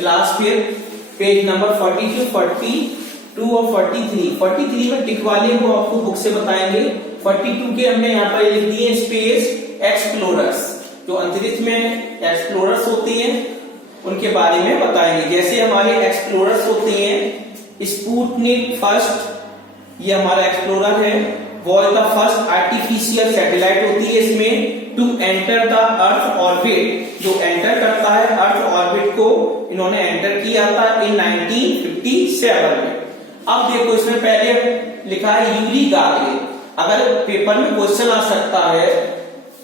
Class फिर page number 42, 42 और 43। 43 में टिक वाले को आपको बुक से बताएंगे। 42 के हमने यहाँ पर लिख दिए स्पेस एक्सप्लोरर्स, जो अंतरिक्ष में एक्सप्लोरर्स होती हैं उनके बारे में बताएंगे। जैसे हमारे एक्सप्लोरर्स होते हैं स्पुतनिक फर्स्ट, ये हमारा एक्सप्लोरर है। वो द फर्स्ट आर्टिफिशियल सैटेलाइट होती है इसमें to enter the earth orbit, जो एंटर करता है अर्थ ऑर्बिट को, इन्होंने एंटर किया था इन 1957 में। अब देखो इसमें पहले लिखा है यूरी गागरिन। अगर पेपर में क्वेश्चन आ सकता है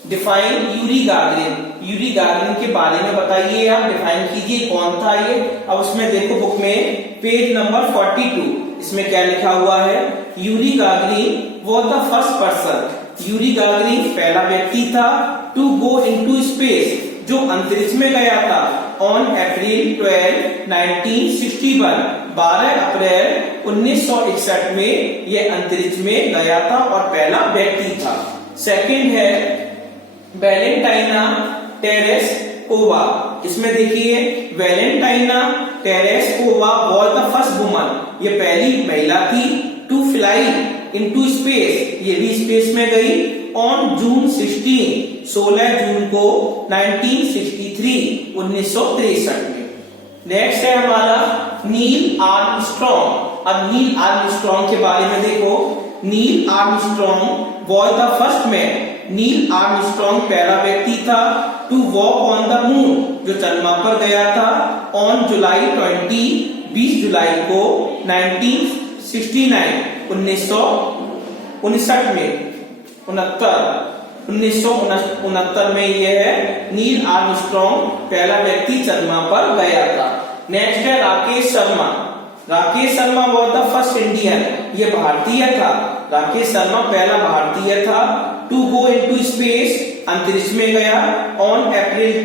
define Yuri Gagarin, Yuri Gagarin के बारे में बताइए, आप डिफाइन कीजिए कौन था ये। अब उसमें देखो बुक में पेज नंबर 42, इसमें क्या लिखा हुआ है, यूरी गागरिन वो the first person, Yuri Gagarin पहला व्यक्ति था टू गो इनटू स्पेस, जो अंतरिक्ष में गया था ऑन अप्रैल 12, 1961, 12 अप्रैल 1961 में यह अंतरिक्ष में गया था और पहला व्यक्ति था। सेकंड है वैलेंटाइना टेरेस्कोवा। इसमें देखिए Valentina Tereshkova was the first woman, ये पहली महिला थी टू फ्लाई इनटू स्पेस, ये भी स्पेस में गई ऑन जून 16 जून को 1963, 1963 में। नेक्स्ट है हमारा नील आर्मस्ट्रॉन्ग। अब नील आर्मस्ट्रॉन्ग के बारे में देखो, Neil Armstrong was the first man, Neil Armstrong पहला व्यक्ति था to walk on the moon, जो चंद्रमा पर गया था ऑन जुलाई 20 जुलाई को 1969, 1959 में, 1969 में यह है नील आर्मस्ट्रॉन्ग पहला व्यक्ति चंद्रमा पर गया था। नेक्स्ट है Rakesh Sharma. Rakesh Sharma was the first Indian, ये भारतीय था। राकेश शर्मा पहला भारतीय था टू गो इनटू स्पेस, अंतरिक्ष में गया ऑन अप्रैल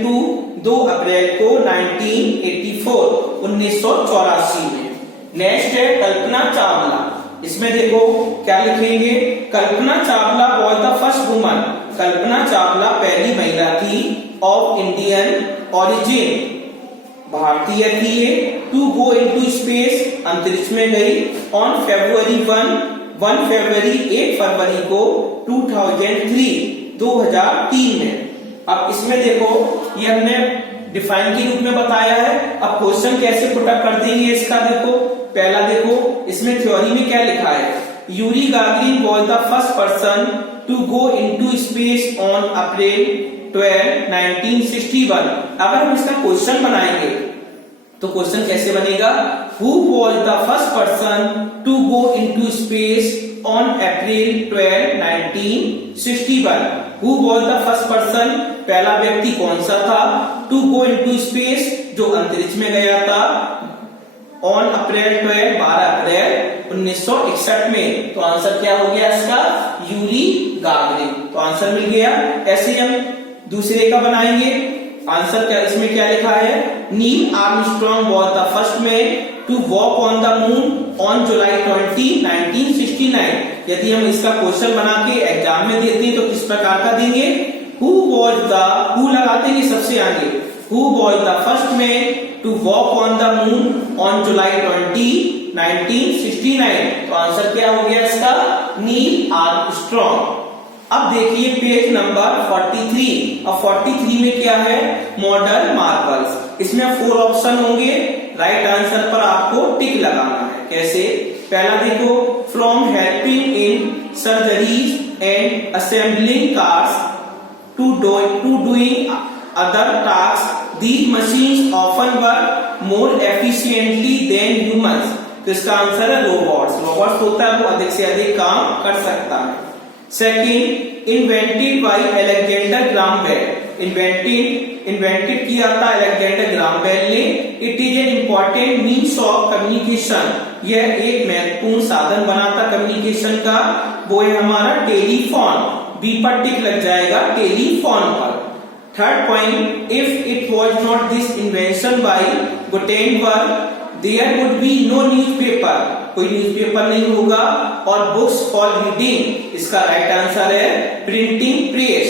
2 अप्रैल को 1984, 1984 में। नेक्स्ट है कल्पना चावला। इसमें देखो क्या लिखेंगे, Kalpana Chawla was the first woman, Kalpana Chawla पहली महिला थी ऑफ इंडियन ओरिजिन, भारतीय थी ये, टू गो इनटू स्पेस, अंतरिक्ष में गई ऑन फरवरी 1 फरवरी को 2003 में। अब इसमें देखो ये हमने डिफाइन के रूप में बताया है। अब क्वेश्चन कैसे पुटअप कर देंगे इसका देखो, पहला देखो इसमें थ्योरी में क्या लिखा है, Yuri Gagarin was the first person to go into space on April 12, 1961। अगर हम इसका क्वेश्चन बनाएंगे तो क्वेश्चन कैसे बनेगा, who was the first person to go into space on April 12, 1961। Who was the first person, पहला व्यक्ति कौन सा था टू गो इनटू स्पेस, जो अंतरिक्ष में गया था ऑन अप्रैल 12 अप्रैल 1961 में। तो आंसर क्या हो गया इसका, यूरी गागरिन। तो आंसर मिल गया। ऐसे हम दूसरे का बनाएंगे। आंसर क्या, इसमें क्या लिखा है, Neil Armstrong was the first man to walk on the moon on July 20, 1969। यदि हम इसका क्वेश्चन बना के एग्जाम में देते हैं तो किस प्रकार का देंगे, हु लगाते हैं सबसे आगे, who was the first man to walk on the moon on July 20, 1969। तो आंसर क्या हो गया इसका, नील आर्मस्ट्रॉन्ग। अब देखिए पेज नंबर 43। अब 43 में क्या है, मॉडर्न मार्बल्स। इसमें 4 ऑप्शन होंगे, राइट आंसर पर आपको टिक लगाना है। कैसे, पहला देखो, from helping in surgeries and assembling cars to doing other task, these machines often work more efficiently than humans. तो इसका आंसर है रोबोट्स। रोबोट्स होता है वो अधिक से अधिक काम कर सकता है। Second, invented by Alexander Graham Bell. Invented किया था अलेक्जेंडर ग्राहम बेल ने। It is an important means of communication, यह एक महत्वपूर्ण साधन बना था कम्युनिकेशन का, वो है हमारा टेलीफोन। बी पर टिक लग जाएगा, टेलीफोन पर। Third point, if it was not this invention by Gutenberg there would be no newspaper, कोई न्यूज़पेपर नहीं होगा, और बुक्स फॉर रीडिंग। इसका राइट आंसर है printing press.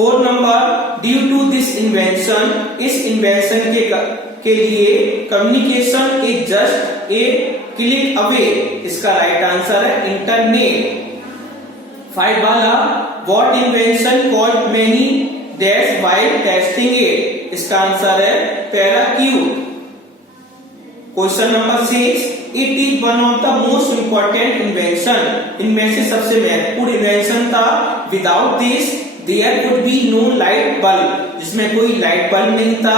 4 number, due to this invention, इस इन्वेंशन के लिए communication is just a click away, इसका राइट आंसर है इंटरनेट। 5 वाला, what invention called many dash while testing it, इसका आंसर है parachute. Question number 6, it is one of the most important invention, इनमें से सबसे महत्वपूर्ण इन्वेंशन था। Without this there could be no light bulb, जिसमें कोई लाइट बल्ब नहीं था।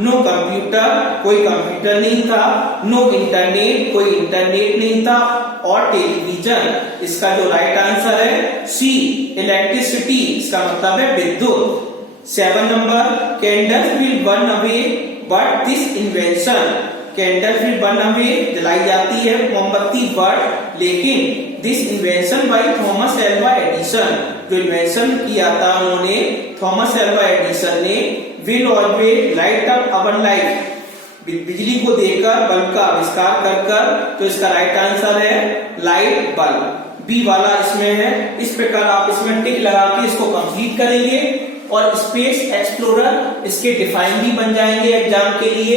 नो कंप्यूटर, कोई कंप्यूटर नहीं था। नो इंटरनेट, कोई इंटरनेट नहीं था। और टेलीविजन, इसका जो राइट आंसर है सी, इलेक्ट्रिसिटी, इसका मतलब है विद्युत। 7 number, candles will burn away but this invention, candle will burn away, जलाई जाती है मोमबत्ती बट, लेकिन this invention by Thomas Alva Edison, जो इन्वेंशन किया था उन्होंने थॉमस एल्वा एडिसन ने, will always light up our life, बिजली को देकर बल्ब का आविष्कार कर, तो इसका राइट आंसर है लाइट बल्ब। बी वाला इसमें है। इस प्रकार आप इसमें टिक लगा के इसको कंप्लीट करेंगे और स्पेस एक्सप्लोरर इसके डिफाइन भी बन जाएंगे एग्जाम के लिए।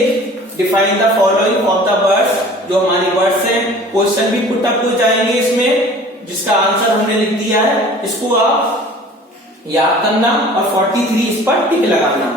Define the following of the words, जो हमारी वर्ड्स हैं, क्वेश्चन भी पुट अप हो जाएंगे इसमें, जिसका आंसर हमने लिख दिया है। इसको आप याद करना और 43 इस पर टिक लगाना।